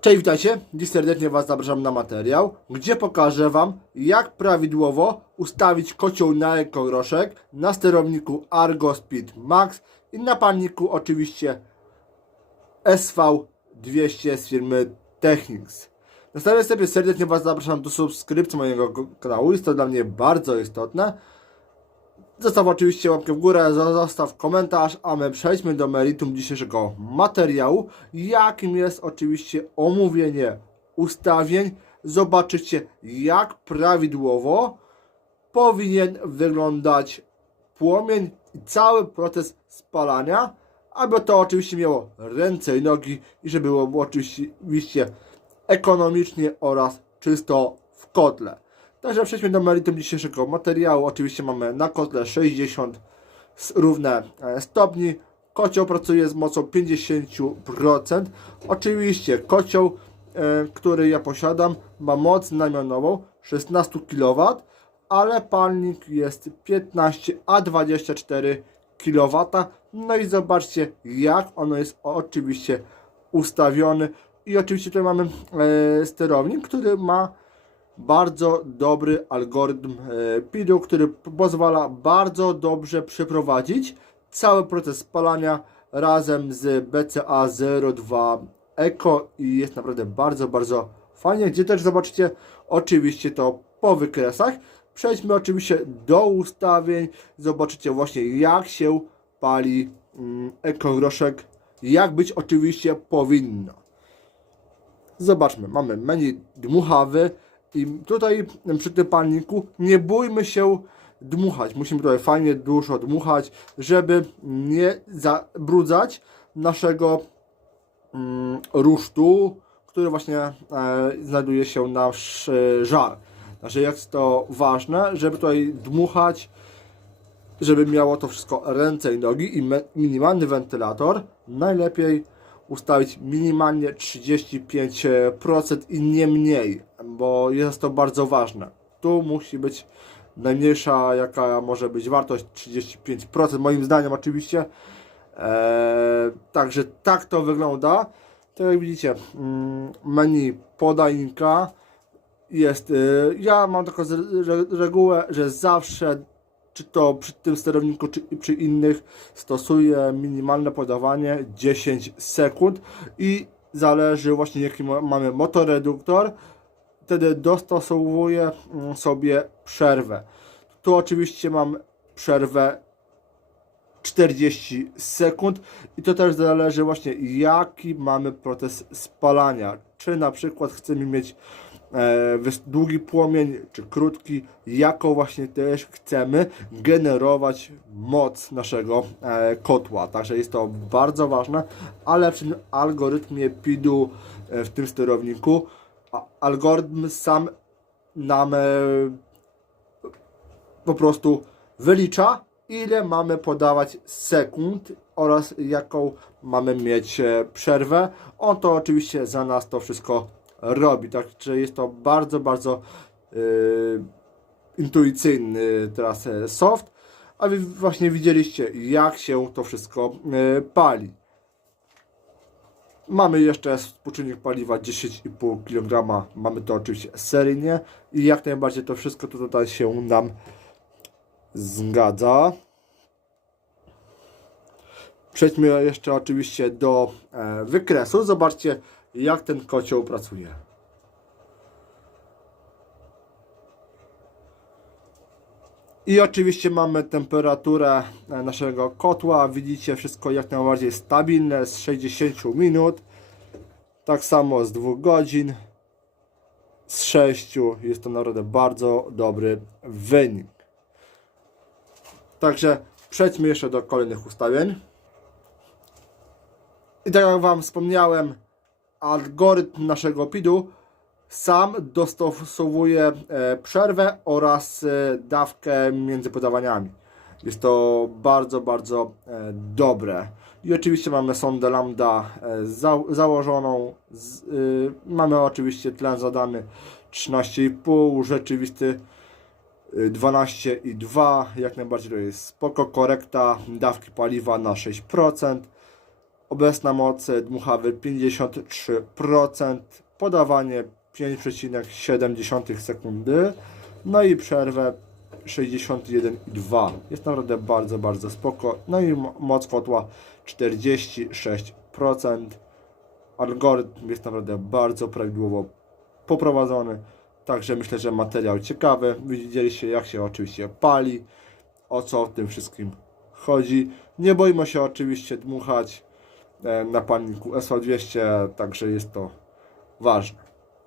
Cześć, witajcie. Dziś serdecznie Was zapraszam na materiał, gdzie pokażę Wam, jak prawidłowo ustawić kocioł na ekogroszek na sterowniku Argo Speed Max i na palniku oczywiście SV200 z firmy Technics. Na stałe stepie serdecznie Was zapraszam do subskrypcji mojego go- kanału, jest to dla mnie bardzo istotne. Zostaw oczywiście łapkę w górę, zo- zostaw komentarz, a my przejdźmy do meritum dzisiejszego materiału, jakim jest oczywiście omówienie ustawień. Zobaczycie, jak prawidłowo powinien wyglądać płomień i cały proces spalania, aby to oczywiście miało ręce i nogi i żeby było oczywiście ekonomicznie oraz czysto w kotle. Także przejdźmy do meritum dzisiejszego materiału. Oczywiście mamy na kotle 60 s- równe e, stopni. Kocioł pracuje z mocą 50%. Oczywiście kocioł, e, który ja posiadam, ma moc namionową 16 kW, ale palnik jest 15 a 24 kW. No i zobaczcie, jak ono jest oczywiście ustawiony. I oczywiście tutaj mamy e, sterownik, który ma bardzo dobry algorytm e, PID-u, który pozwala bardzo dobrze przeprowadzić cały proces spalania razem z BCA02 Eco i jest naprawdę bardzo, bardzo fajnie, gdzie też zobaczycie oczywiście to po wykresach. Przejdźmy oczywiście do ustawień, zobaczycie właśnie jak się pali mm, ekogroszek, jak być oczywiście powinno. Zobaczmy, mamy menu dmuchawy i tutaj przy tym palniku nie bójmy się dmuchać. Musimy tutaj fajnie dużo dmuchać, żeby nie zabrudzać naszego mm, rusztu, który właśnie e, znajduje się nasz e, żar. Także jest to ważne, żeby tutaj dmuchać, żeby miało to wszystko ręce i nogi i minimalny wentylator. Najlepiej ustawić minimalnie 35% i nie mniej, bo jest to bardzo ważne. Tu musi być najmniejsza, jaka może być wartość 35%, moim zdaniem oczywiście. Eee, także tak to wygląda. Tak jak widzicie, mm, menu podajnika jest. y, Ja mam taką regułę, że zawsze, czy to przy tym sterowniku, czy przy innych, stosuję minimalne podawanie 10 sekund i zależy właśnie jaki ma- mamy motoreduktor, wtedy dostosowuję mm, sobie przerwę. Tu oczywiście mam przerwę 40 sekund i to też zależy właśnie jaki mamy proces spalania. Czy na przykład chcemy mieć e, długi płomień, czy krótki, jaką właśnie też chcemy generować moc naszego e, kotła. Także jest to bardzo ważne, ale przy algorytmie PID-u e, w tym sterowniku algorytm sam nam e, po prostu wylicza, ile mamy podawać sekund oraz jaką mamy mieć e, przerwę. On to oczywiście za nas to wszystko robi. Także jest to bardzo, bardzo e, intuicyjny teraz soft. A wy właśnie widzieliście, jak się to wszystko e, pali. Mamy jeszcze współczynnik paliwa 10,5 kg. Mamy to oczywiście seryjnie i jak najbardziej to wszystko to tutaj się nam zgadza. Przejdźmy jeszcze oczywiście do e, wykresu. Zobaczcie, jak ten kocioł pracuje. I oczywiście mamy temperaturę e, naszego kotła. Widzicie wszystko jak najbardziej stabilne z 60 minut. Tak samo z 2 godzin. Z 6 jest to naprawdę bardzo dobry wynik. Także przejdźmy jeszcze do kolejnych ustawień. I tak jak Wam wspomniałem, algorytm naszego PID-u sam dostosowuje e, przerwę oraz e, dawkę między podawaniami. Jest to bardzo, bardzo e, dobre. I oczywiście mamy sondę lambda za, założoną. Z, y, mamy oczywiście tlen zadany 13,5, rzeczywisty y, 12,2. Jak najbardziej to jest spoko. Korekta dawki paliwa na 6%. Obecna moc dmuchawy 53%, podawanie 5,7 sekundy, no i przerwę 61,2. Jest naprawdę bardzo, bardzo spoko. No i mo- moc kotła 46%. Algorytm jest naprawdę bardzo prawidłowo poprowadzony. Także myślę, że materiał ciekawy. Widzieliście jak się oczywiście pali, o co w tym wszystkim chodzi. Nie boimy się oczywiście dmuchać e, na palniku SV200, także jest to ważne.